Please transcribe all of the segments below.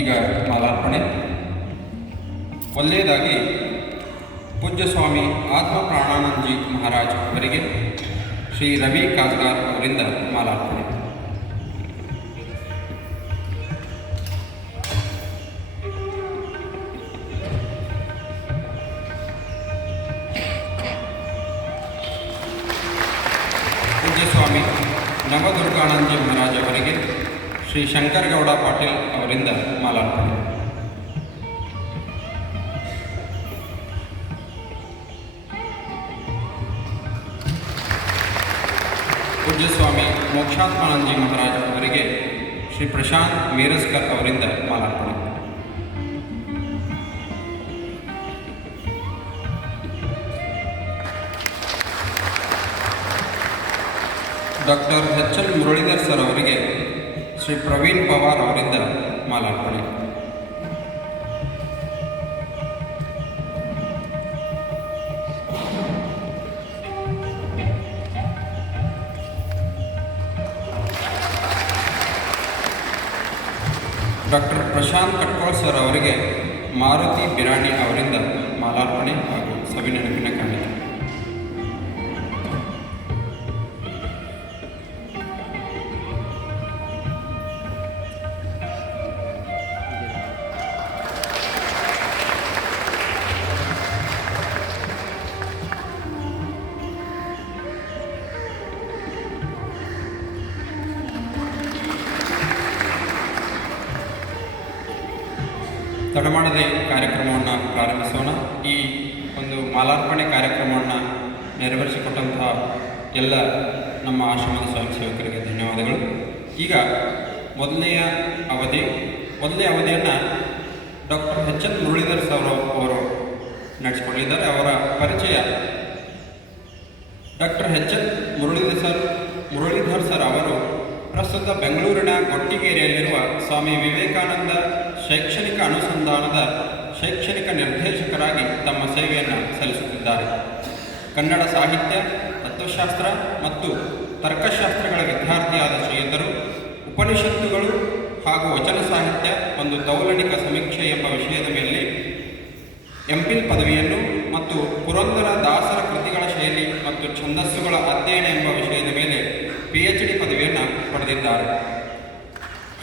ಈಗ ಮಾಲಾರ್ಪಣೆ. ಒಳ್ಳೆಯದಾಗಿ ಪೂಜ್ಯ ಸ್ವಾಮಿ ಆತ್ಮ ಪ್ರಾಣಾನಂದಜಿ ಮಹಾರಾಜ್ ಅವರಿಗೆ ಶ್ರೀ ರವಿ ಕಾಜ್ಗಾರ್ ಅವರಿಂದ ಮಾಲಾರ್ಪಣೆ. ಪೂಜ್ಯ ಸ್ವಾಮಿ ನವದುರ್ಗಾನಂದಜಿ ಮಹಾರಾಜ್ ಅವರಿಗೆ ಶ್ರೀ ಶಂಕರಗೌಡ ಪಾಟೀಲ್ ಅವರಿಂದ ಮಾಲಾರ್ಪಣೆ. ಪೂಜ್ಯ ಸ್ವಾಮಿ ಮೋಕ್ಷಾತ್ಮಾನಂದಜಿ ಮಹಾರಾಜ್ ಅವರಿಗೆ ಶ್ರೀ ಪ್ರಶಾಂತ್ ಮೇರಸ್ಕರ್ ಅವರಿಂದ ಮಾಲಾರ್ಪಣೆ. Doctor H L Muralidhar sir ಅವರಿಗೆ ಶ್ರೀ ಪ್ರವೀಣ್ ಪವಾರ್ ಅವರಿಂದ ಮಾಲಾರ್ಪಣೆ ಡಾಕ್ಟರ್ ಪ್ರಶಾಂತ್ ಕಟ್ಕೋಳ್ ಸರ್ ಅವರಿಗೆ ಮಾರುತಿ ಬಿರಾಣಿ ಅವರಿಂದ ಮಾಲಾರ್ಪಣೆ ಹಾಗೂ ಸವಿನೆನಪಿನ ಕಾಣಿಕೆ ತಡಮಾಡದೆ ಕಾರ್ಯಕ್ರಮವನ್ನು ಪ್ರಾರಂಭಿಸೋಣ. ಈ ಒಂದು ಮಾಲಾರ್ಪಣೆ ಕಾರ್ಯಕ್ರಮವನ್ನು ನೆರವೇರಿಸಿಕೊಟ್ಟಂತಹ ಎಲ್ಲ ನಮ್ಮ ಆಶ್ರಮದ ಸ್ವಯಂ ಸೇವಕರಿಗೆ ಧನ್ಯವಾದಗಳು. ಈಗ ಮೊದಲನೆಯ ಅವಧಿ ಮೊದಲನೇ ಅವಧಿಯನ್ನು doctor H N Muralidhar sir ಅವರು ನಡೆಸಿಕೊಂಡಿದ್ದಾರೆ. ಅವರ ಪರಿಚಯ doctor H N Muralidhar sir Muralidhar sir ಅವರು ಪ್ರಸ್ತುತ ಬೆಂಗಳೂರಿನ ಕೊಟ್ಟಿಗೇರಿಯಲ್ಲಿರುವ ಸ್ವಾಮಿ ವಿವೇಕಾನಂದ ಶೈಕ್ಷಣಿಕ ಅನುಸಂಧಾನದ ಶೈಕ್ಷಣಿಕ ನಿರ್ದೇಶಕರಾಗಿ ತಮ್ಮ ಸೇವೆಯನ್ನು ಸಲ್ಲಿಸುತ್ತಿದ್ದಾರೆ. ಕನ್ನಡ ಸಾಹಿತ್ಯ, ತತ್ವಶಾಸ್ತ್ರ ಮತ್ತು ತರ್ಕಶಾಸ್ತ್ರಗಳ ವಿದ್ಯಾರ್ಥಿಯಾದ ಶ್ರೀಯುತರು, ಉಪನಿಷತ್ತುಗಳು ಹಾಗೂ ವಚನ ಸಾಹಿತ್ಯ ಒಂದು ತೌಲನಿಕ ಸಮೀಕ್ಷೆ ಎಂಬ ವಿಷಯದ ಮೇಲೆ ಎಂಪಿಲ್ ಪದವಿಯನ್ನು ಮತ್ತು ಪುರಂದರ ದಾಸರ ಕೃತಿಗಳ ಶೈಲಿ ಮತ್ತು ಛಂದಸ್ಸುಗಳ ಅಧ್ಯಯನ ಎಂಬ ವಿಷಯದ ಮೇಲೆ ಪಿ ಎಚ್ ಡಿ ಪದವಿಯನ್ನು ಪಡೆದಿದ್ದಾರೆ.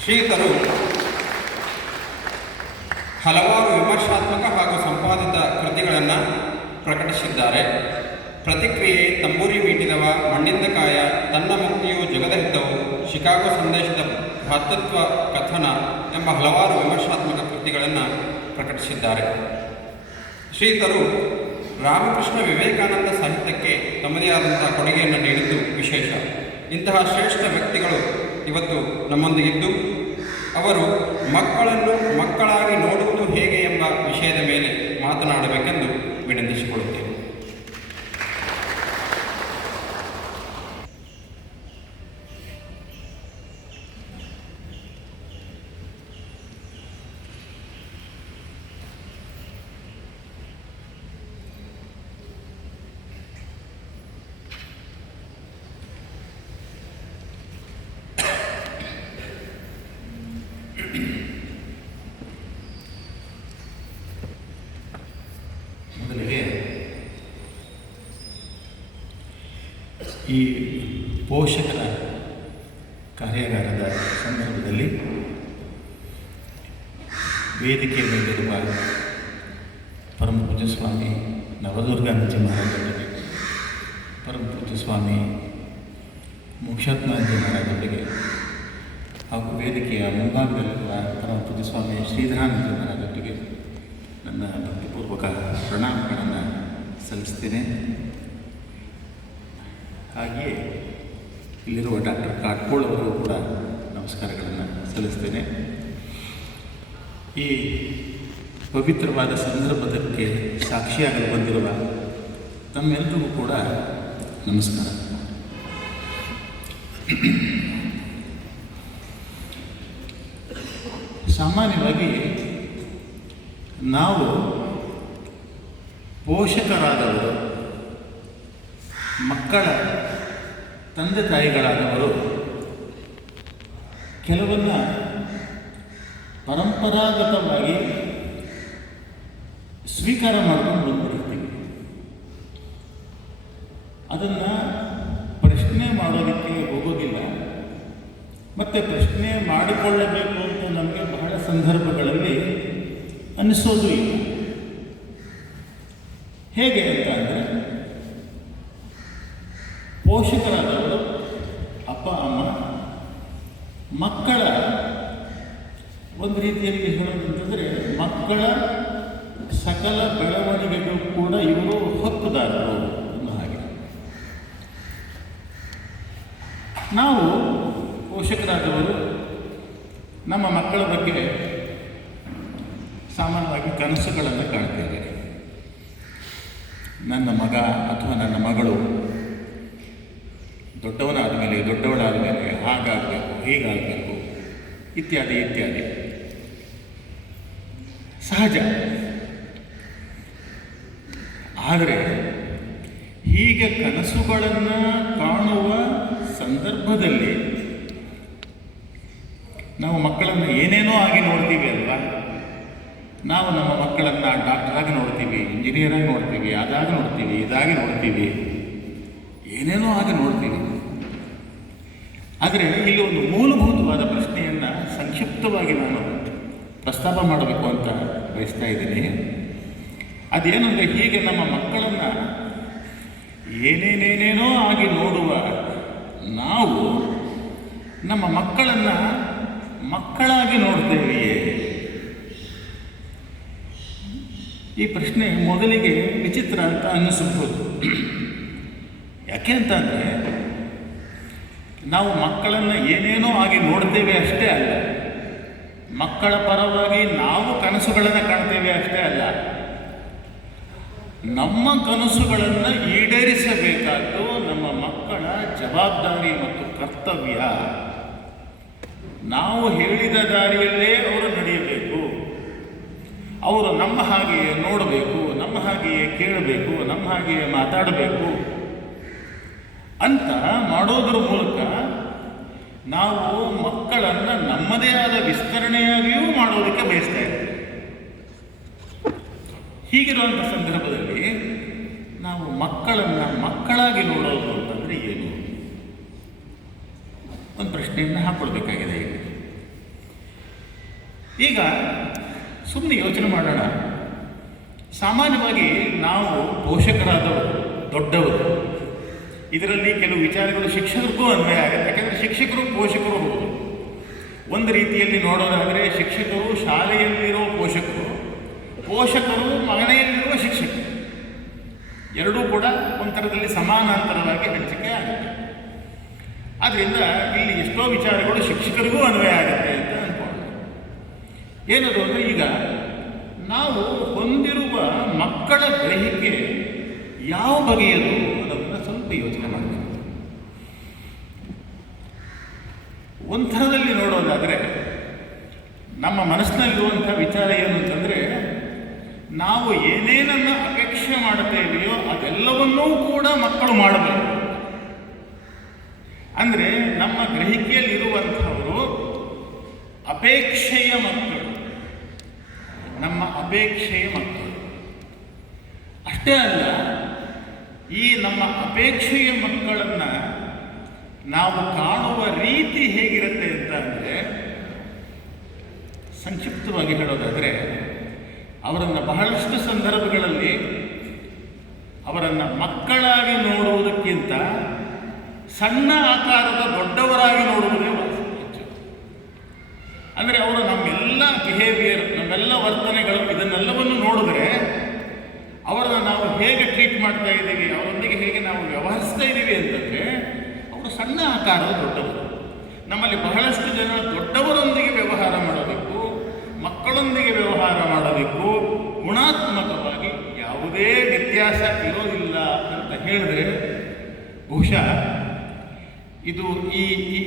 ಶ್ರೀಯುತರು ಹಲವಾರು ವಿಮರ್ಶಾತ್ಮಕ ಹಾಗೂ ಸಂಪಾದಿತ ಕೃತಿಗಳನ್ನು ಪ್ರಕಟಿಸಿದ್ದಾರೆ. ಪ್ರತಿಕ್ರಿಯೆ ತಂಬೂರಿ ಮೀಟಿದವ ಮಣ್ಣಿಂದ ಕಾಯ ತನ್ನ ಮುಕ್ತಿಯು ಜಗದ ಶಿಕಾಗೋ ಸಂದೇಶದ ಭಾತೃತ್ವ ಕಥನ ಎಂಬ ಹಲವಾರು ವಿಮರ್ಶಾತ್ಮಕ ಕೃತಿಗಳನ್ನು ಪ್ರಕಟಿಸಿದ್ದಾರೆ. ಶ್ರೀತರು ರಾಮಕೃಷ್ಣ ವಿವೇಕಾನಂದ ಸಾಹಿತ್ಯಕ್ಕೆ ತಮ್ಮದೇ ಆದಂತಹ ಕೊಡುಗೆಯನ್ನು ನೀಡಿದ್ದು ವಿಶೇಷ. ಇಂತಹ ಶ್ರೇಷ್ಠ ವ್ಯಕ್ತಿಗಳು ಇವತ್ತು ನಮ್ಮೊಂದಿಗಿದ್ದು. ಅವರು ಮಕ್ಕಳನ್ನು ಮಕ್ಕಳಾಗಿ ನೋಡುವುದು ಹೇಗೆ ಎಂಬ ವಿಷಯದ ಮೇಲೆ ಮಾತನಾಡಬೇಕೆಂದು ವಿನಂತಿಸಿಕೊಳ್ಳುತ್ತೇನೆ ಮೊದಲಿಗೆ ಈ ಪೋಷಕರ ಕಾರ್ಯಾಗಾರದ ಸಂದರ್ಭದಲ್ಲಿ ವೇದಿಕೆ ಮೇಲಿರುವ ಪರಮ ಪೂಜ್ಯ ಸ್ವಾಮಿ ಅಂಜಿ ಮಹಾರಾಜರಿಗೆ ಪರಮ ಪೂಜ್ಯ ಸ್ವಾಮಿ ಮೋಕ್ಷಾತ್ಮಾನಂದ ಮಹಾರಾಜರಿಗೆ ಹಾಗೂ ವೇದಿಕೆಯ ಮುಂಭಾಗದಲ್ಲಿರುವ ಪರಮ ಪೂಜ್ಯ ಸ್ವಾಮಿ ಶ್ರೀಧರಾನಂದ ಮಹಾರಾಜರಿಗೆ ನನ್ನ ಭಕ್ತಿಪೂರ್ವಕ ಪ್ರಣಾಮಗಳನ್ನು ಸಲ್ಲಿಸ್ತೇನೆ. ಹಾಗೆಯೇ ಇಲ್ಲಿರುವ ಡಾಕ್ಟರ್ ಕಾಟ್ಕೋಳ್ ಅವರು ಕೂಡ ನಮಸ್ಕಾರಗಳನ್ನು ಸಲ್ಲಿಸ್ತೇನೆ. ಈ ಪವಿತ್ರವಾದ ಸಂದರ್ಭದಕ್ಕೆ ಸಾಕ್ಷಿಯಾಗಲು ಬಂದಿರುವ ನಮ್ಮೆಲ್ಲರಿಗೂ ಕೂಡ ನಮಸ್ಕಾರ. ಸಾಮಾನ್ಯವಾಗಿ ನಾವು ಪೋಷಕರಾದವರು ಮಕ್ಕಳ ತಂದೆ ತಾಯಿಗಳಾದವರು, ಕೆಲವನ್ನ ಪರಂಪರಾಗತವಾಗಿ ಸ್ವೀಕಾರ ಮಾಡ್ಕೊಂಡು ಬಂದ್ಬಿಟ್ಟಿರ್ತೀವಿ. ಅದನ್ನು ಪ್ರಶ್ನೆ ಮಾಡೋದಕ್ಕೆ ಹೋಗೋದಿಲ್ಲ. ಮತ್ತು ಪ್ರಶ್ನೆ ಮಾಡಿಕೊಳ್ಳಬೇಕು ಅಂತ ನಮಗೆ ಬಹಳ ಸಂದರ್ಭಗಳಲ್ಲಿ ಅನ್ನಿಸೋದು ಇಲ್ಲ. ಹೇಗೆ ಅಂತ ಅಂದರೆ ಪೋಷಕರಾದವರು ಅಪ್ಪ ಅಮ್ಮ ಮಕ್ಕಳ ಒಂದು ರೀತಿಯಲ್ಲಿ ಹೇಳೋದಂತಂದರೆ ಮಕ್ಕಳ ಸಕಲ ಬೆಳವಣಿಗೆಗೂ ಕೂಡ ಇವರು ಹಕ್ಕುದಾರರು ಅನ್ನೋ ಹಾಗೆ ನಾವು ಪೋಷಕರಾದವರು, ನಮ್ಮ ಮಕ್ಕಳ ಬಗ್ಗೆ ಸಾಮಾನ್ಯವಾಗಿ ಕನಸುಗಳನ್ನು ಕಾಣ್ತೇವೆ ನನ್ನ ಮಗ ಅಥವಾ ನನ್ನ ಮಗಳು ದೊಡ್ಡವನಾದ ಮೇಲೆ ದೊಡ್ಡವಳಾದ ಮೇಲೆ ಹಾಗಾಗಬೇಕು, ಹೀಗಾಗಬೇಕು, ಇತ್ಯಾದಿ ಇತ್ಯಾದಿ. ಸಹಜ. ಆದರೆ ಹೀಗೆ ಕನಸುಗಳನ್ನು ಕಾಣುವ ಸಂದರ್ಭದಲ್ಲಿ ನಾವು ಮಕ್ಕಳನ್ನು ಏನೇನೋ ಆಗಿ ನೋಡ್ತೀವಿ ಅಲ್ವಾ? ನಾವು ನಮ್ಮ ಮಕ್ಕಳನ್ನು ಡಾಕ್ಟರ್ ಆಗಿ ನೋಡ್ತೀವಿ ಇಂಜಿನಿಯರ್ ಆಗಿ ನೋಡ್ತೀವಿ, ಅದಾಗಿ ನೋಡ್ತೀವಿ, ಇದಾಗಿ ನೋಡ್ತೀವಿ. ಏನೇನೋ ಆಗಿ ನೋಡ್ತೀವಿ. ಆದರೆ ಇಲ್ಲಿ ಒಂದು ಮೂಲಭೂತವಾದ ಪ್ರಶ್ನೆಯನ್ನು ಸಂಕ್ಷಿಪ್ತವಾಗಿ ನಾನು ಪ್ರಸ್ತಾಪ ಮಾಡಬೇಕು ಅಂತ ಬಯಸ್ತಾ ಇದ್ದೀನಿ. ಅದೇನಂದರೆ ಹೀಗೆ ನಮ್ಮ ಮಕ್ಕಳನ್ನು ಏನೇನೇನೇನೋ ಆಗಿ ನೋಡುವ ನಾವು ನಮ್ಮ ಮಕ್ಕಳನ್ನು ಮಕ್ಕಳಾಗಿ ನೋಡ್ತೇವೆಯೇ? ಈ ಪ್ರಶ್ನೆ ಮೊದಲಿಗೆ ವಿಚಿತ್ರ ಅಂತ ಅನ್ನಿಸಬಹುದು. ಯಾಕೆ ಅಂತಂದರೆ ನಾವು ಮಕ್ಕಳನ್ನು ಏನೇನೋ ಆಗಿ ನೋಡ್ತೇವೆ ಅಷ್ಟೇ ಅಲ್ಲ. ಮಕ್ಕಳ ಪರವಾಗಿ ನಾವು ಕನಸುಗಳನ್ನು ಕಾಣ್ತೇವೆ ಅಷ್ಟೇ ಅಲ್ಲ. ನಮ್ಮ ಕನಸುಗಳನ್ನು ಈಡೇರಿಸಬೇಕಾದ್ದು ನಮ್ಮ ಮಕ್ಕಳ ಜವಾಬ್ದಾರಿ ಮತ್ತು ಕರ್ತವ್ಯ. ನಾವು ಹೇಳಿದ ದಾರಿಯಲ್ಲೇ ಅವರು ನಡೆಯಬೇಕು. ಅವರು ನಮ್ಮ ಹಾಗೆಯೇ ನೋಡಬೇಕು, ನಮ್ಮ ಹಾಗೆಯೇ ಕೇಳಬೇಕು, ನಮ್ಮ ಹಾಗೆಯೇ ಮಾತಾಡಬೇಕು. ಅಂತ ಮಾಡೋದ್ರ ಮೂಲಕ ನಾವು ಮಕ್ಕಳನ್ನು ನಮ್ಮದೇ ಆದ ವಿಸ್ತರಣೆಯಾಗಿಯೂ ಮಾಡೋದಕ್ಕೆ ಬಯಸ್ತಾ ಇದ್ದೀವಿ. ಹೀಗಿರುವಂಥ ಸಂದರ್ಭದಲ್ಲಿ ನಾವು ಮಕ್ಕಳನ್ನು ಮಕ್ಕಳಾಗಿ ನೋಡೋದು ಅಂತಂದರೆ ಏನು? ಒಂದು ಪ್ರಶ್ನೆಯನ್ನು ಹಾಕ್ಕೊಳ್ಬೇಕಾಗಿದೆ ಈಗ. ಈಗ ಸುಮ್ಮನೆ ಯೋಚನೆ ಮಾಡೋಣ. ಸಾಮಾನ್ಯವಾಗಿ ನಾವು ಪೋಷಕರಾದವರು, ದೊಡ್ಡವರು, ಇದರಲ್ಲಿ ಕೆಲವು ವಿಚಾರಗಳು ಶಿಕ್ಷಕರಿಗೂ ಅನ್ವಯ ಆಗುತ್ತೆ. ಯಾಕಂದರೆ ಶಿಕ್ಷಕರು ಪೋಷಕರು ಹೌದು. ಒಂದು ರೀತಿಯಲ್ಲಿ ನೋಡೋದಾದರೆ ಶಿಕ್ಷಕರು ಶಾಲೆಯಲ್ಲಿರೋ ಪೋಷಕರು ಪೋಷಕರು ಮಗನೆಯಲ್ಲಿರುವ ಶಿಕ್ಷಕರು. ಎರಡೂ ಕೂಡ ಒಂಥರದಲ್ಲಿ ಸಮಾನಾಂತರವಾಗಿ ಹಂಚಿಕೆ ಆಗುತ್ತೆ. ಆದ್ದರಿಂದ ಇಲ್ಲಿ ಎಷ್ಟೋ ವಿಚಾರಗಳು ಶಿಕ್ಷಕರಿಗೂ ಅನ್ವಯ ಆಗುತ್ತೆ ಅಂತ ಅನ್ಕೊಂಡು ಏನದು ಅಂದರೆ ಈಗ ನಾವು ಹೊಂದಿರುವ ಮಕ್ಕಳ ಗ್ರಹಿಕೆ ಯಾವ ಬಗೆಯದು ಅನ್ನೋದನ್ನು ಸ್ವಲ್ಪ ಯೋಚನೆ ಮಾಡಬೇಕು. ಒಂಥರದಲ್ಲಿ ನೋಡೋದಾದರೆ ನಮ್ಮ ಮನಸ್ಸಿನಲ್ಲಿರುವಂಥ ವಿಚಾರ ಏನು ಅಂತಂದರೆ ನಾವು ಏನೇನನ್ನು ಅಪೇಕ್ಷೆ ಮಾಡುತ್ತೇವೆಯೋ ಅದೆಲ್ಲವನ್ನೂ ಕೂಡ ಮಕ್ಕಳು ಮಾಡಬೇಕು. ಅಂದರೆ ನಮ್ಮ ಗ್ರಹಿಕೆಯಲ್ಲಿರುವಂಥವರು ಅಪೇಕ್ಷೆಯ ಮಕ್ಕಳು. ನಮ್ಮ ಅಪೇಕ್ಷೆಯ ಮಕ್ಕಳು. ಅಷ್ಟೇ ಅಲ್ಲ, ಈ ನಮ್ಮ ಅಪೇಕ್ಷೆಯ ಮಕ್ಕಳನ್ನು ನಾವು ಕಾಣುವ ರೀತಿ ಹೇಗಿರುತ್ತೆ ಅಂತ ಅಂದರೆ, ಸಂಕ್ಷಿಪ್ತವಾಗಿ ಹೇಳೋದಾದರೆ, ಅವರನ್ನು ಬಹಳಷ್ಟು ಸಂದರ್ಭಗಳಲ್ಲಿ ಅವರನ್ನು ಮಕ್ಕಳಾಗಿ ನೋಡುವುದಕ್ಕಿಂತ ಸಣ್ಣ ಆಕಾರದ ದೊಡ್ಡವರಾಗಿ ನೋಡುವುದೇ ಅಂದರೆ ಅವರು ನಮ್ಮೆಲ್ಲ ಬಿಹೇವಿಯರ್ ನಮ್ಮೆಲ್ಲ ವರ್ತನೆಗಳು ಇದನ್ನೆಲ್ಲವನ್ನು ನೋಡಿದ್ರೆ ಅವರನ್ನು ನಾವು ಹೇಗೆ ಟ್ರೀಟ್ ಮಾಡ್ತಾ ಇದ್ದೀವಿ, ಅವರೊಂದಿಗೆ ಹೇಗೆ ನಾವು ವ್ಯವಹರಿಸ್ತಾ ಇದ್ದೀವಿ ಅಂತಂದರೆ ಅವರು ಸಣ್ಣ ಆಕಾರದ ದೊಡ್ಡವರು. ನಮ್ಮಲ್ಲಿ ಬಹಳಷ್ಟು ಜನ ದೊಡ್ಡವರೊಂದಿಗೆ ವ್ಯವಹಾರ ಮಾಡಬೇಕು ಮಕ್ಕಳೊಂದಿಗೆ ವ್ಯವಹಾರ ಮಾಡಬೇಕು ಗುಣಾತ್ಮಕವಾಗಿ ಯಾವುದೇ ವ್ಯತ್ಯಾಸ ಇರೋದಿಲ್ಲ ಅಂತ ಹೇಳಿದ್ರೆ ಬಹುಶಃ ಇದು ಈ ಈ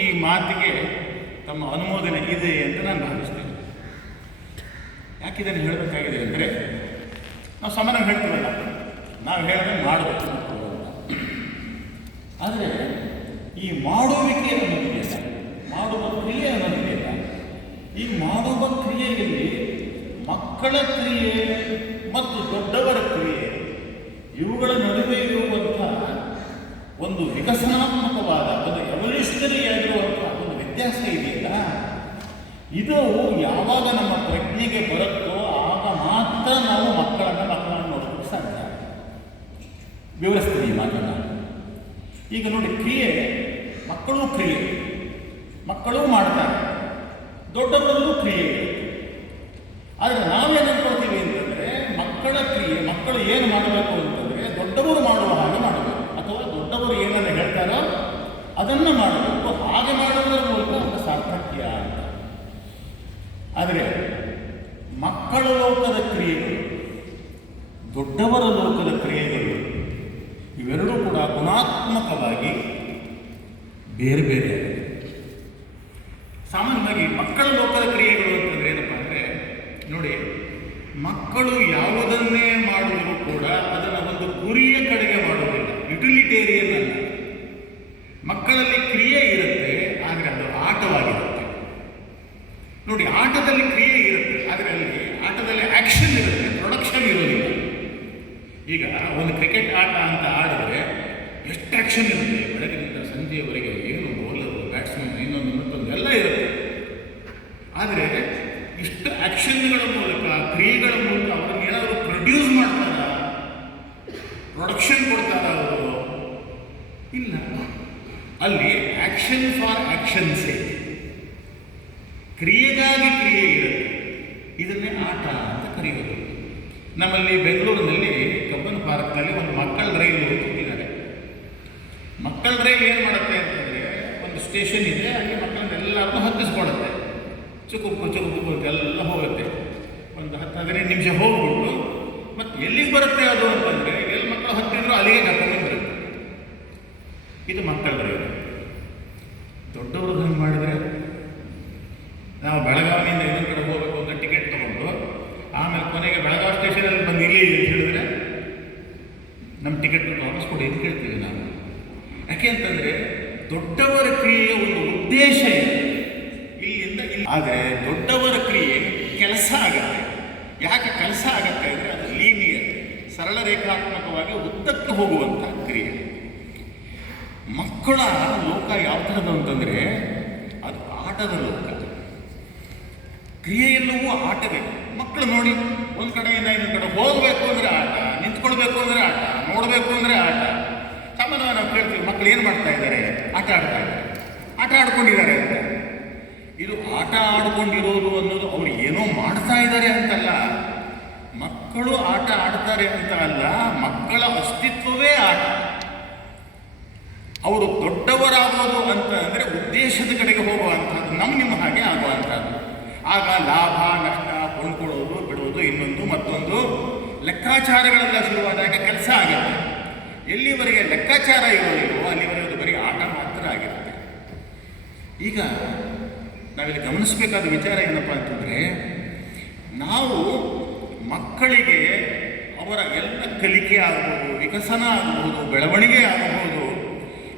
ಈ ಮಾತಿಗೆ ತಮ್ಮ ಅನುಮೋದನೆ ಇದೆ ಅಂತ ನಾನು ಭಾವಿಸ್ತೇನೆ. ಯಾಕೆ ಇದನ್ನು ಹೇಳಬೇಕಾಗಿದೆ ಅಂದರೆ, ನಾವು ಸಮಾನ ಹೇಳ್ತೀವಲ್ಲ, ನಾವು ಹೇಳಿದ್ರೆ ಮಾಡಬೇಕು ಆದರೆ, ಈ ಮಾಡುವಿಕೆ ಅನ್ನೋದಿದೆಯಲ್ಲ ಮಾಡುವ ಕ್ರಿಯೆ ಅನ್ನೋದಿದೆಯಲ್ಲ ಈ ಮಾಡುವ ಕ್ರಿಯೆಯಲ್ಲಿ ಮಕ್ಕಳ ಕ್ರಿಯೆ ಮತ್ತು ದೊಡ್ಡವರ ಕ್ರಿಯೆ, ಇವುಗಳ ನಡುವೆ ಒಂದು ವಿಕಸನಾತ್ಮಕವಾದ, ಒಂದು ಎವಲ್ಯೂಷನರಿ ಆಗಿರುವಂತಹ ಒಂದು ವ್ಯತ್ಯಾಸ ಇದೆಯಲ್ಲ? ಇದು ಯಾವಾಗ ನಮ್ಮ ಪ್ರಜ್ಞೆಗೆ ಬರುತ್ತೋ ಆಗ ಮಾತ್ರ ನಾವು ಮಕ್ಕಳನ್ನು ಮಕ್ಕಳನ್ನು ನೋಡೋದಕ್ಕೆ ಸಾಧ್ಯ. ವಿವರಿಸ್ತೀನಿ ಈ ಮಾತನ್ನು. ಈಗ ನೋಡಿ, ಕ್ರಿಯೆ, ಮಕ್ಕಳು ಕ್ರಿಯೆ, ಮಕ್ಕಳು ಮಾಡ್ತಾರೆ, ದೊಡ್ಡವರಲ್ಲೂ ಕ್ರಿಯೆ ಆದರೆ ನಾವೇನು ಅನ್ಕೊಳ್ತೀವಿ ಅಂತಂದರೆ, ಮಕ್ಕಳ ಕ್ರಿಯೆ, ಮಕ್ಕಳು ಏನು ಮಾಡಬೇಕು ಅಂತಂದರೆ, ದೊಡ್ಡವರು ಮಾಡುವ ದೊಡ್ಡವರು ಏನನ್ನು ಹೇಳ್ತಾರೋ? ಅದನ್ನು ಮಾಡಬೇಕು ಹಾಗೆ ಮಾಡುವುದರ ಮೂಲಕ ಅದು ಸಾರ್ಥಕ್ಯ ಅಂತ. ಆದರೆ ಮಕ್ಕಳ ಲೋಕದ ಕ್ರಿಯೆಗಳು, ದೊಡ್ಡವರ ಲೋಕದ ಕ್ರಿಯೆಗಳು, ಇವೆರಡೂ ಕೂಡ ಗುಣಾತ್ಮಕವಾಗಿ ಬೇರೆ ಬೇರೆ ಸಾಮಾನ್ಯವಾಗಿ ಮಕ್ಕಳ ಲೋಕದ ಕ್ರಿಯೆಗಳು ಅಂತಂದ್ರೆ ಏನಪ್ಪ ಅಂದರೆ, ನೋಡಿ, ಮಕ್ಕಳು ಯಾವುದನ್ನೇ ಮಾಡುವುದು ಕೂಡ ಅದನ್ನು ಒಂದು ಗುರಿಯ ಕಡೆಗೆ ಮಾಡುವುದಿಲ್ಲ ಯುಟಿಲಿಟೇರಿಯನ್ ಅಲ್ಲ ಮಕ್ಕಳಲ್ಲಿ ಕ್ರಿಯೆ ಇರುತ್ತೆ ಆದರೆ ಅದು ಆಟವಾಗಿರುತ್ತೆ ನೋಡಿ ಆಟದಲ್ಲಿ ಕ್ರಿಯೆ ಇರುತ್ತೆ ಆದರೆ ಅಲ್ಲಿ ಆಕ್ಷನ್ ಇರುತ್ತೆ ಪ್ರೊಡಕ್ಷನ್ ಇರೋದಿಲ್ಲ. ಈಗ ಒಂದು ಕ್ರಿಕೆಟ್ ಆಟ ಅಂತ ಆಡಿದ್ರೆ ಎಷ್ಟು ಆ್ಯಕ್ಷನ್ ಇರುತ್ತೆ. ಬೆಳಗಿನಿಂದ ಸಂಜೆಯವರೆಗೆ ಏನು ಬೌಲರು ಬ್ಯಾಟ್ಸ್ಮನ್ ಇನ್ನೊಂದು ಮತ್ತೊಂದು ಎಲ್ಲ ಇರುತ್ತೆ. ಆದರೆ ಇಷ್ಟು ಆ್ಯಕ್ಷನ್ಗಳ ಮೂಲಕ, ಕ್ರಿಯೆಗಳ ಮೂಲಕ ಅವರನ್ನು ಏನಾದರೂ ಪ್ರೊಡ್ಯೂಸ್ ಮಾಡ್ತಾರ? ಪ್ರೊಡಕ್ಷನ್ ಕೊಡ್ತಾರ ಅವರು? ಇಲ್ಲ. ಅಲ್ಲಿ ಆ್ಯಕ್ಷನ್ ಫಾರ್ ಆಕ್ಷನ್ ಸೇಕ್ ಕ್ರಿಯೆಗಾಗಿ ಕ್ರಿಯೆ ಇದನ್ನೇ ಆಟ ಅಂತ ಕರೆಯೋದು ನಮ್ಮಲ್ಲಿ ಬೆಂಗಳೂರಿನಲ್ಲಿ ಕಬ್ಬನ್ ಪಾರ್ಕ್ನಲ್ಲಿ ಒಂದು ಮಕ್ಕಳ ರೈಲು ಇಟ್ಟಿದ್ದಾರೆ ಮಕ್ಕಳ ರೈಲು ಏನು ಮಾಡುತ್ತೆ ಅಂತಂದರೆ ಒಂದು ಸ್ಟೇಷನ್ ಇದೆ, ಅಲ್ಲಿ ಮಕ್ಕಳನ್ನೆಲ್ಲರನ್ನೂ ಹತ್ತಿಸ್ಕೊಡುತ್ತೆ ಚುಕುಕು ಚುಕುಕು ಎಲ್ಲ ಹೋಗುತ್ತೆ. ಒಂದು ಹತ್ತು, ಹದಿನೈದು ನಿಮಿಷ ಹೋಗ್ಬಿಟ್ಟು ಮತ್ತು ಎಲ್ಲಿಗೆ ಬರುತ್ತೆ ಅದು ಅಂತಂದರೆ ಎಲ್ಲಿ ಮಕ್ಕಳು ಹತ್ತಿದ್ರು ಅಲ್ಲಿಗೆ ಕರ್ಕೊಂಡು ಬರುತ್ತೆ ಇದು ಮಕ್ಕಳ ರೈಲು. ದೊಡ್ಡವರು ಹಂಗೆ ಮಾಡಿದರೆ ನಾವು ಬೆಳಗಾವಿಯಿಂದ ಇನ್ನೊಂದು ಕಡೆ ಹೋಗಬೇಕು ಅಂತ ಟಿಕೆಟ್ ತಗೊಂಡು ಆಮೇಲೆ ಕೊನೆಗೆ ಬೆಳಗಾವಿ ಬಂದು ಅಂತ ಹೇಳಿದ್ರೆ ನಮ್ಮ ಟಿಕೆಟ್ ವಾಪಸ್ ಕೊಡಿ ಅಂತ ಕೇಳ್ತೀವಿ ನಾವು ಯಾಕೆ ಅಂತಂದ್ರೆ, ದೊಡ್ಡವರ ಕ್ರಿಯೆಯ ಒಂದು ಉದ್ದೇಶ ಇದೆ. ಇಲ್ಲಿಂದ ಇಲ್ಲಿ ಆದರೆ ದೊಡ್ಡವರ ಕ್ರಿಯೆ ಕೆಲಸ ಆಗತ್ತೆ. ಯಾಕೆ ಕೆಲಸ ಆಗತ್ತೆ ಅಂದರೆ ಅದು ಲೀನಿಯರ್ ಸರಳ ರೇಖಾತ್ಮಕವಾಗಿ ಉದ್ದಕ್ಕೆ ಹೋಗುವಂಥ ಕ್ರಿಯೆ. ಮಕ್ಕಳ ಲೋಕ ಯಾವ ಥರದ್ದು ಅಂತಂದ್ರೆ, ಅದು ಆಟದ ಲೋಕ. ಕ್ರಿಯೆಯೆಲ್ಲವೂ ಆಟವೇ. ಮಕ್ಕಳು ನೋಡಿ ಒಂದು ಕಡೆಯಿಂದ ಇನ್ನೊಂದು ಕಡೆ ಹೋಗಬೇಕು ಅಂದರೆ ಆಟ, ನಿಂತ್ಕೊಳ್ಬೇಕು ಅಂದರೆ ಆಟ, ನೋಡಬೇಕು ಅಂದರೆ ಆಟ. ಸಾಮಾನ್ಯವಾಗಿ ನಾವು ಕೇಳ್ತೀವಿ ಮಕ್ಕಳು ಏನು ಮಾಡ್ತಾ ಇದ್ದಾರೆ ಆಟ ಆಡ್ತಾ ಇದ್ದಾರೆ ಆಟ ಆಡ್ಕೊಂಡಿದ್ದಾರೆ ಅಂತ. ಇದು ಆಟ ಆಡ್ಕೊಂಡಿರೋದು ಅನ್ನೋದು ಅವ್ರು ಏನೋ ಮಾಡ್ತಾ ಇದ್ದಾರೆ ಅಂತಲ್ಲ. ಮಕ್ಕಳು ಆಟ ಆಡ್ತಾರೆ ಅಂತ ಅಲ್ಲ, ಮಕ್ಕಳ ಅಸ್ತಿತ್ವವೇ ಆಟ. ಅವರು ದೊಡ್ಡವರಾಗೋದು ಅಂತ ಅಂದರೆ ಉದ್ದೇಶದ ಕಡೆಗೆ ಹೋಗುವಂಥದ್ದು ನಮ್ಮ ನಿಮ್ಮ ಹಾಗೆ ಆಗುವಂಥದ್ದು. ಆಗ ಲಾಭ, ನಷ್ಟ ಕೊಂಡ್ಕೊಳ್ಳೋದು ಬಿಡೋದು ಇನ್ನೊಂದು, ಮತ್ತೊಂದು ಲೆಕ್ಕಾಚಾರಗಳೆಲ್ಲ ಶುರುವಾದಾಗ ಕೆಲಸ ಆಗುತ್ತೆ. ಎಲ್ಲಿವರೆಗೆ ಲೆಕ್ಕಾಚಾರ ಇರೋದಿಲ್ವೋ ಅಲ್ಲಿವರೆಗೆ ಬರೀ ಆಟ ಮಾತ್ರ ಆಗಿರುತ್ತೆ. ಈಗ ನಾವಿಲ್ಲಿ ಗಮನಿಸಬೇಕಾದ ವಿಚಾರ ಏನಪ್ಪ ಅಂತಂದರೆ, ನಾವು ಮಕ್ಕಳಿಗೆ ಅವರ ಎಲ್ಲ ಕಲಿಕೆ ಆಗಬಹುದು ವಿಕಸನ ಆಗಬಹುದು ಬೆಳವಣಿಗೆ ಆಗಬಹುದು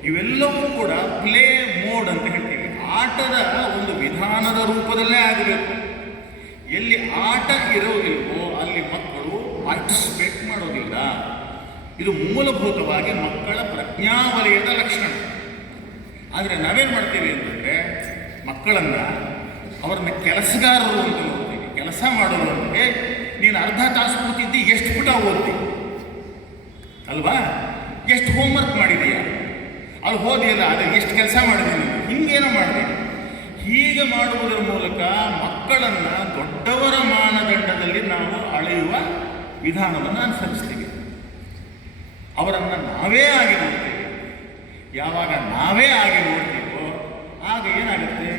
ಇವೆಲ್ಲವೂ ಕೂಡ ಪ್ಲೇ ಮೋಡ್ ಅಂತ ಹೇಳ್ತೀವಿ. ಆಟದ ಒಂದು ವಿಧಾನದ ರೂಪದಲ್ಲೇ ಆಗಬೇಕು. ಎಲ್ಲಿ ಆಟ ಇರೋದಿಲ್ವೋ ಅಲ್ಲಿ ಮಕ್ಕಳು ಪಾರ್ಟಿಸಿಪೇಟ್ ಮಾಡೋದಿಲ್ಲ. ಇದು ಮೂಲಭೂತವಾಗಿ ಮಕ್ಕಳ ಪ್ರಜ್ಞಾವಲಯದ ಲಕ್ಷಣ. ಆದರೆ ನಾವೇನು ಮಾಡ್ತೀವಿ ಅಂತಂದರೆ ಮಕ್ಕಳನ್ನು ಅವ್ರನ್ನ ಕೆಲಸಗಾರರು ಅಂತ ನೋಡ್ತೀವಿ. ಕೆಲಸ ಮಾಡೋರು ನೀನು ಅರ್ಧ ತಾಸು ಕೂತಿದ್ದಿ, ಎಷ್ಟು ಪುಟ ಓದ್ತಿ ಅಲ್ವಾ? ಎಷ್ಟು ಹೋಮ್ವರ್ಕ್ ಮಾಡಿದೀಯಾ? ಅಲ್ಲಿ ಹೋದಿಯಲ್ಲ, ಅದೇ ಎಷ್ಟು ಕೆಲಸ ಮಾಡಿದೆ ಹಿಂಗೇನೋ ಮಾಡಿದೆ. ಹೀಗೆ ಮಾಡುವುದರ ಮೂಲಕ ಮಕ್ಕಳನ್ನು ದೊಡ್ಡವರ ಮಾನದಂಡದಲ್ಲಿ ನಾವು ಅಳೆಯುವ ವಿಧಾನವನ್ನು ಅನುಸರಿಸ್ತೀವಿ ಅವರನ್ನು ನಾವೇ ಆಗಿ ನೋಡ್ತೀವಿ. ಯಾವಾಗ ನಾವೇ ಆಗಿ ನೋಡ್ತೀವೋ, ಆಗ ಏನಾಗುತ್ತೆ?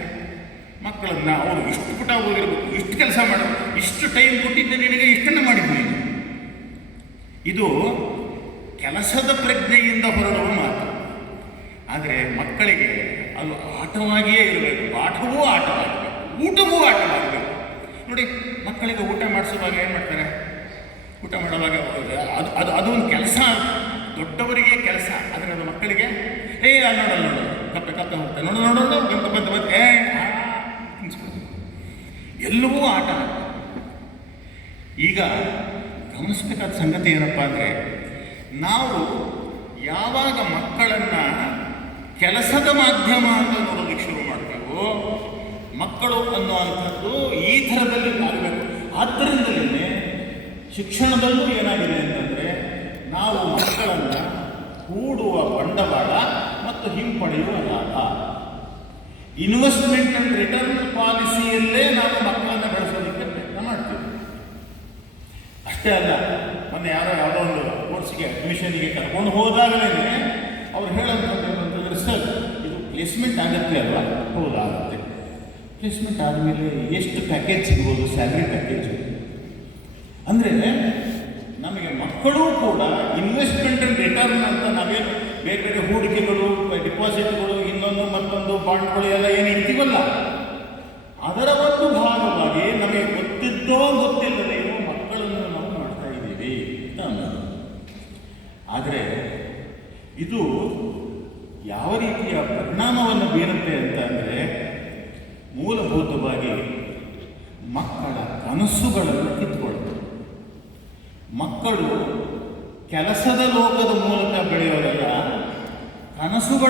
ಮಕ್ಕಳನ್ನು ಅವರು ಇಷ್ಟು ಪುಟ ಹೋಗಿರ್ಬೇಕು ಇಷ್ಟು ಕೆಲಸ ಮಾಡಬೇಕು ಇಷ್ಟು ಟೈಮ್ ಕೊಟ್ಟಿದ್ದೆ ನಿನಗೆ, ಇಷ್ಟನ್ನು ಮಾಡಿದ್ವಿ ಇದು ಕೆಲಸದ ಪ್ರಜ್ಞೆಯಿಂದ ಹೊರಡುವ ಮಾತು. ಆದರೆ ಮಕ್ಕಳಿಗೆ ಅದು ಆಟವಾಗಿಯೇ ಇರಬೇಕು. ಪಾಠವೂ ಆಟವಾಗಬೇಕು ಊಟವೂ ಆಟವಾಗಬೇಕು ನೋಡಿ, ಮಕ್ಕಳಿಗೆ ಊಟ ಮಾಡಿಸುವಾಗ ಏನು ಮಾಡ್ತಾರೆ? ಊಟ ಮಾಡುವಾಗ ಅದು ಅದು ಅದು ಒಂದು ಕೆಲಸ. ದೊಡ್ಡವರಿಗೆ ಕೆಲಸ, ಆದರೆ ಅದು ಮಕ್ಕಳಿಗೆ, ಏ ಅಲ್ಲಿ ನೋಡಲ್ಲ ನೋಡು, ಕಪ್ಪೆ ಕಪ್ಪೆ ಹೋಗ್ತಾರೆ ನೋಡು ನೋಡು ನೋಡು, ಬಂತು ಬಂತು ಬಂತು ಏ ಎಲ್ಲವೂ ಆಟ. ಈಗ ಗಮನಿಸ್ಬೇಕಾದ ಸಂಗತಿ ಏನಪ್ಪ ಅಂದರೆ, ನಾವು ಯಾವಾಗ ಮಕ್ಕಳನ್ನು ಕೆಲಸದ ಮಾಧ್ಯಮ ಅಂತ ನೋಡೋದಕ್ಕೆ ಶುರು ಮಾಡ್ತೀವೋ ಮಕ್ಕಳು ಅನ್ನುವಂಥದ್ದು ಈ ಥರದಲ್ಲಿ ಆಗಬೇಕು ಆದ್ದರಿಂದಲೇ ಶಿಕ್ಷಣದಲ್ಲೂ ಏನಾಗಿದೆ ಅಂತಂದರೆ, ನಾವು ಮಕ್ಕಳನ್ನು ಕೂಡುವ ಬಂಡವಾಳ ಮತ್ತು ಹಿಂಪಡೆಯುವ ಲಾಭ. ಇನ್ವೆಸ್ಟ್ಮೆಂಟ್ ಅಂಡ್ ರಿಟರ್ನ್ ಪಾಲಿಸಿಯಲ್ಲೇ ನಾವು ಮಕ್ಕಳನ್ನು ಬೆಳೆಸೋದಕ್ಕೆ ಪ್ರಯತ್ನ ಮಾಡ್ತೀವಿ. ಅಷ್ಟೇ ಅಲ್ಲ, ಮೊನ್ನೆ ಯಾರೋ ಯಾವುದೋ ಒಂದು ಕೋರ್ಸ್ಗೆ ಅಡ್ಮಿಷನ್ಗೆ ಕರ್ಕೊಂಡು ಹೋದಾಗಲೇ ಅವ್ರು ಹೇಳೋದು ಸರ್, ಇದು ಪ್ಲೇಸ್ಮೆಂಟ್ ಆಗುತ್ತೆ ಅಲ್ವಾ? ಹೌದು? ಪ್ಲೇಸ್ಮೆಂಟ್ ಆದಮೇಲೆ ಎಷ್ಟು ಪ್ಯಾಕೇಜ್ ಸಿಗ್ಬೋದು ಸ್ಯಾಲ್ರಿ ಪ್ಯಾಕೇಜ್ ಅಂದರೆ ನಮಗೆ ಮಕ್ಕಳು ಕೂಡ ಇನ್ವೆಸ್ಟ್ಮೆಂಟ್ ಅಂಡ್ ರಿಟರ್ನ್ ಅಂತ ನಾವೇನು ಬೇರೆ ಬೇರೆ ಹೂಡಿಕೆಗಳು ಡಿಪಾಸಿಟ್ಗಳು ಇನ್ನೊಂದು ಮತ್ತೊಂದು ಬಾಂಡ್ಗಳು ಎಲ್ಲ ಏನು ಇಡ್ತೀವಲ್ಲ? ಅದರ ಒಂದು ಭಾಗವಾಗಿ ನಮಗೆ ಗೊತ್ತಿದ್ದೋ ಗೊತ್ತಿಲ್ಲದೆಯೋ ಮಕ್ಕಳನ್ನು ನಾವು ಮಾಡ್ತಾ ಇದ್ದೀವಿ ಅಂತ ಆದರೆ ಇದು ಯಾವ ರೀತಿಯ ಪರಿಣಾಮವನ್ನು ಬೀರುತ್ತೆ ಅಂತ ಅಂದರೆ ಮೂಲಭೂತವಾಗಿ ಮಕ್ಕಳ ಕನಸುಗಳನ್ನು ಕಿತ್ಕೊಳ್ಳುತ್ತೆ ಮಕ್ಕಳು ಕೆಲಸದ ಲೋಕದ ಮೂಲಕ ಬೆಳೆಯೋದಲ್ಲ ಕನಸುಗಳ